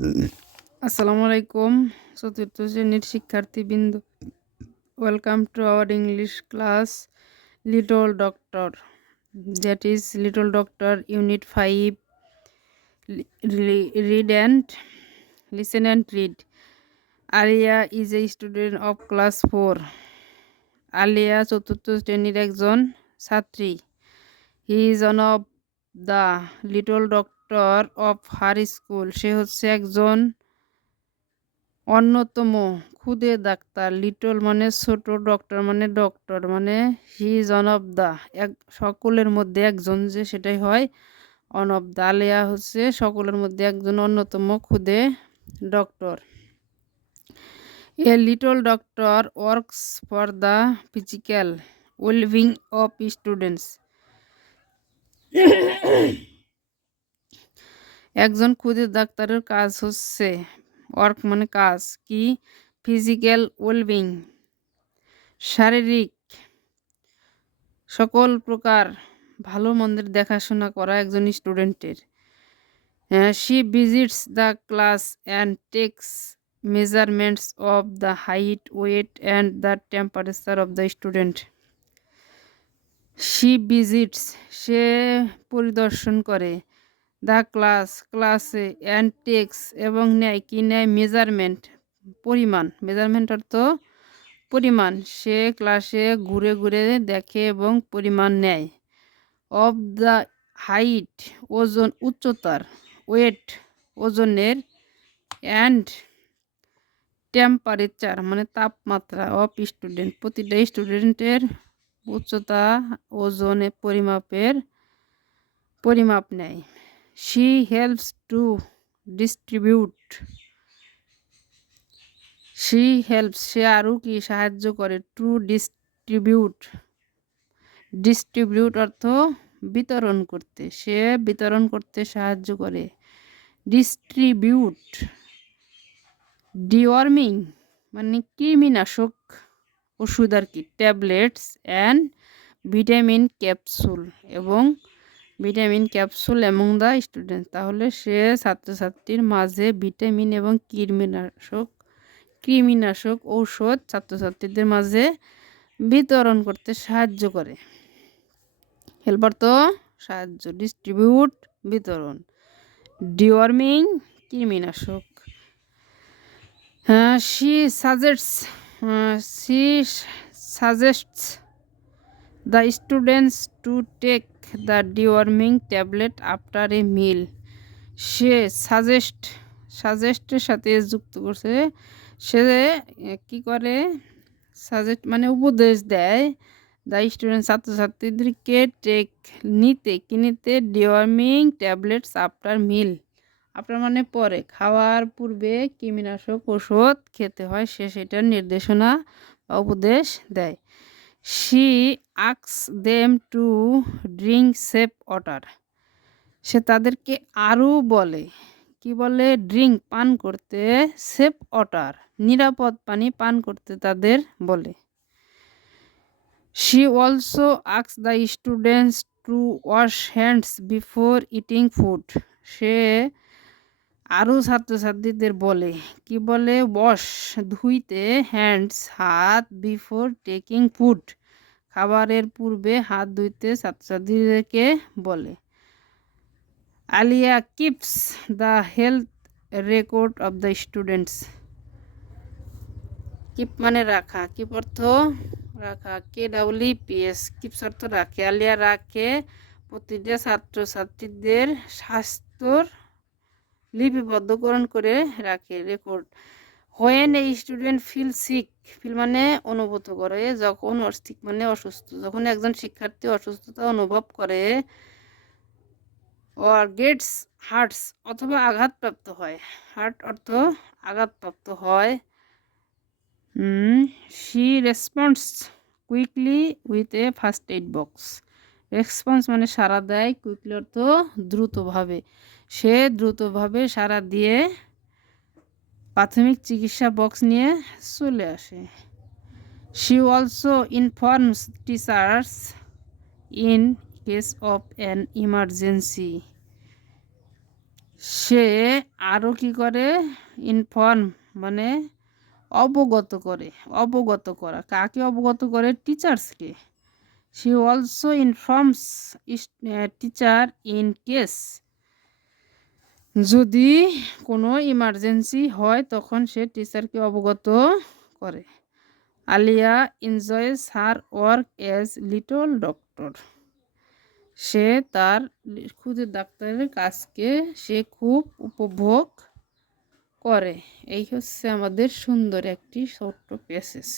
আসসালামু আলাইকুম, চতুর্থ শ্রেণির শিক্ষার্থীবৃন্দ। Welcome to our English class little doctor that is little doctor unit five read and listen and read Aliya is a student of class four Aliya চতুর্থ শ্রেণির একজন ছাত্রী। He is on of the little doctor of her school. সে হচ্ছে একজন অন্যতম খুদে doctor, little মানে ছোট ডক্টর মানে ডক্টর মানে he is on of the এক, সকলের মধ্যে একজন যে সেটাই হয় অন অফ দ্য আলিয়া হচ্ছে সকলের মধ্যে একজন অন্যতম খুদে doctor a little doctor works for the physical wellbeing of students একজন খুদে ডাক্তারের কাজ হচ্ছে ওয়ার্ক মানে কাজ, কি? ফিজিক্যাল ওয়েলবিং শারীরিক সকল প্রকার ভালো মন্দের দেখাশোনা করা একজন স্টুডেন্টের she visits the class and takes measurements of the height weight and the temperature of the student she visits সে পরিদর্শন করে। দ্য ক্লাস, ক্লাসে অ্যান্ড টেক্স এবং নেয় কি নেয় মেজারমেন্ট? পরিমাণ। মেজারমেন্ট অর্থ পরিমাণ। সে ক্লাসে ঘুরে ঘুরে দেখে এবং পরিমাণ নেয়। অফ দ্য হাইট, ওজন উচ্চতার। ওয়েট, ওজনের অ্যান্ড টেম্পারেচার মানে তাপমাত্রা। অফ স্টুডেন্ট, প্রতিটা স্টুডেন্টের উচ্চতা, ওজনে পরিমাপের পরিমাপ নেয়। She helps to distribute she helps সে আরও কি সাহায্য করে টু ডিস্ট্রিবিউট ডিস্ট্রিবিউট অর্থ বিতরণ করতে। সে বিতরণ করতে সাহায্য করে। ডিস্ট্রিবিউট ডিওয়ার্মিং মানে কৃমিনাশক ওষুধ আর কি। ট্যাবলেটস অ্যান্ড ভিটামিন ক্যাপসুল এবং vitamin capsule among the student. তাহলে সে ছাত্রছাত্রীর মাঝে ভিটামিন এবং কৃমিনাশক কৃমিনাশক ঔষধ ছাত্রছাত্রীদের মাঝে বিতরণ করতে সাহায্য করে। হেল্পার তো সাহায্য ডিস্ট্রিবিউট বিতরণ ডিওয়ার্মিং কৃমিনাশক। She suggests she suggests the students to take the deworming tablet after a meal say suggest সাজেস্টের সাথে যুক্ত করছে। সে কি করে? সাজেস্ট মানে উপদেশ দেয়। দ্য স্টুডেন্ট ছাত্রছাত্রীদেরকে টেক নিতে কি নিতে ডিওয়ার্মিং ট্যাবলেটস আফটার মিল আপনার মানে পরে। খাওয়ার পূর্বে কৃমিনাশক ওষুধ খেতে হয়। সে সেটার নির্দেশনা বা উপদেশ দেয়। She asks them to drink safe water সে তাদেরকে আরও বলে, কি বলে? ড্রিঙ্ক পান করতে সেফ ওয়াটার নিরাপদ পানি পান করতে তাদের বলে। She also asks the students to wash hands before eating food সে আরও ছাত্রছাত্রীদের বলে, কি বলে? ওয়াশ ধুইতে হ্যান্ডস হাত বিফোর টেকিং ফুড খাবারের পূর্বে হাত ধুইতে ছাত্রছাত্রীদেরকে বলে। Aliya keeps the health record of the students keep মানে রাখা, কিপ অর্থ রাখা। কে ডাবলি? পিএস কিপস অর্থ রাখে। আলিয়া রাখে প্রতিটা ছাত্রছাত্রীদের স্বাস্থ্যর লিপিবদ্ধকরণ করে রাখে। Record when a student feel sick feel মানে অনুভূত করে, যখন অস্থিক মানে অসুস্থ। যখন একজন শিক্ষার্থী অসুস্থতা অনুভব করে অর গেটস হার্টস অথবা আঘাতপ্রাপ্ত হয়। হার্ট অর্থ আঘাতপ্রাপ্ত হয়। She responds quickly with a first aid box responds মানে সারা দেয় কুইকলি অর্থ দ্রুতভাবে। সে দ্রুতভাবে সারা দিয়ে প্রাথমিক চিকিৎসা বক্স নিয়ে চলে আসে। She also informs teachers in case of an emergency সে আরও কি করে? ইনফর্ম মানে অবগত করে, অবগত করা। কাকে অবগত করে? টিচার্সকে she also informs teacher in case যদি কোনো ইমার্জেন্সি হয়, তখন সে টিচারকে অবগত করে। Aliya enjoys her work as little doctor সে তার খুদের ডাক্তারের কাজকে সে খুব উপভোগ করে। এই হচ্ছে আমাদের সুন্দর একটি ছোট্ট প্যাসেজ